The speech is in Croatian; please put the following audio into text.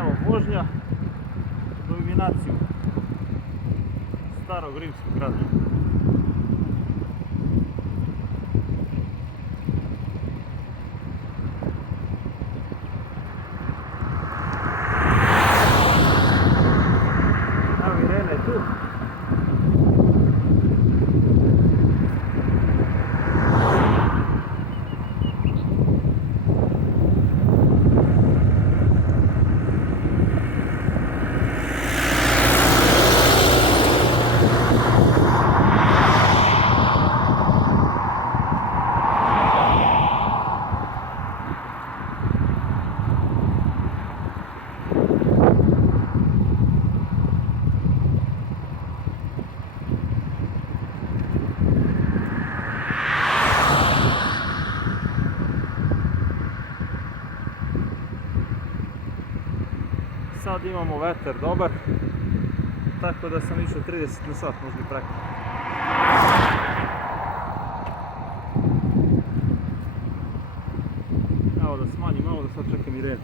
Evo vožnja u iluminaciju starog rimskog grada. Evo Irena je tu. Sad imamo vetar dobar, tako da sam išao 30 na sat, možda i preko. Evo da smanjim malo, da sad čekam i red.